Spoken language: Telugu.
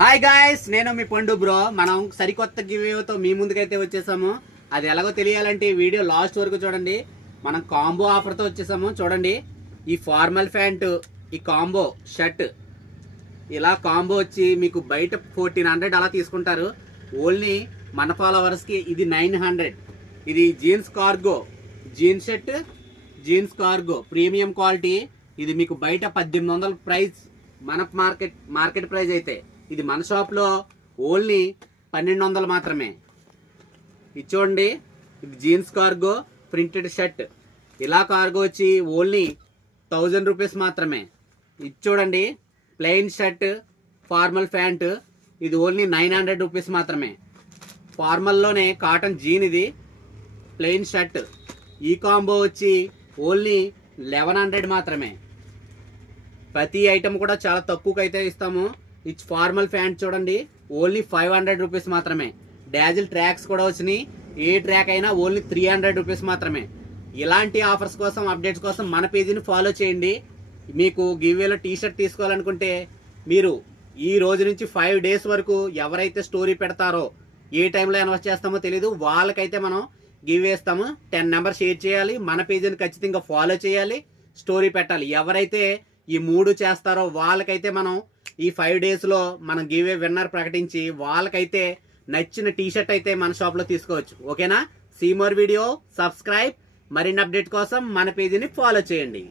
హాయ్ గాయస్ నేను మీ పండు బ్రో మనం సరికొత్త గివేతో మీ ముందుకైతే వచ్చేసాము. అది ఎలాగో తెలియాలంటే ఈ వీడియో లాస్ట్ వరకు చూడండి. మనం కాంబో ఆఫర్తో వచ్చేసాము. చూడండి ఈ ఫార్మల్ ప్యాంటు ఈ కాంబో షర్ట్. ఇలా కాంబో వచ్చి మీకు బయట ఫోర్టీన్ హండ్రెడ్ అలా తీసుకుంటారు. ఓన్లీ మన ఫాలోవర్స్కి ఇది నైన్ హండ్రెడ్ ఇది jeans cargo. Jeans shirt jeans cargo. Premium quality. ఇది మీకు బయట పద్దెనిమిది వందల ప్రైస్. మన మార్కెట్ మార్కెట్ ప్రైస్ అయితే. ఇది మన షాప్లో ఓన్లీ పన్నెండు వందలు మాత్రమే. ఇది చూడండి ఇది జీన్స్ కార్గో ప్రింటెడ్ షర్ట్. ఇలా కార్గో వచ్చి ఓన్లీ థౌజండ్ రూపీస్ మాత్రమే. ఇది చూడండి ప్లెయిన్ షర్ట్ ఫార్మల్ ప్యాంట్. ఇది ఓన్లీ నైన్ హండ్రెడ్ రూపీస్ మాత్రమే. ఫార్మల్లోనే కాటన్ జీన్ ఇది ప్లెయిన్ షర్ట్. ఈ కాంబో వచ్చి ఓన్లీ లెవెన్ హండ్రెడ్ మాత్రమే. ప్రతి ఐటెం కూడా చాలా తక్కువకైతే అయితే ఇస్తాము. ఈ ఫార్మల్ ప్యాంట్ చూడండి. ఓన్లీ ఫైవ్ హండ్రెడ్ రూపీస్ మాత్రమే. డాజిల్ ట్రాక్స్ కూడా వచ్చినాయి. ఏ ట్రాక్ అయినా ఓన్లీ త్రీ హండ్రెడ్ రూపీస్ మాత్రమే. ఇలాంటి ఆఫర్స్ కోసం అప్డేట్స్ కోసం మన పేజీని ఫాలో చేయండి. మీకు గివ్వేలో టీ షర్ట్ తీసుకోవాలనుకుంటే మీరు ఈ రోజు నుంచి ఫైవ్ డేస్ వరకు ఎవరైతే స్టోరీ పెడతారో ఏ టైంలో ఇన్వెస్ట్ చేస్తామో తెలియదు వాళ్ళకైతే మనం గివ్ వేస్తాము టెన్ నెంబర్ షేర్ చేయాలి. మన పేజీని ఖచ్చితంగా ఫాలో చేయాలి. స్టోరీ పెట్టాలి. ఎవరైతే ఈ మూడు చేస్తారో వాళ్ళకైతే మనం ఈ ఫైవ్ డేస్లో మనం గివే విన్నర్ ప్రకటించి వాళ్ళకైతే నచ్చిన టీ షర్ట్ అయితే మన షాప్లో తీసుకోవచ్చు. ఓకేనా సీమోర్ వీడియో సబ్స్క్రైబ్ మరిన్ని అప్డేట్ కోసం మన పేజీని ఫాలో చేయండి.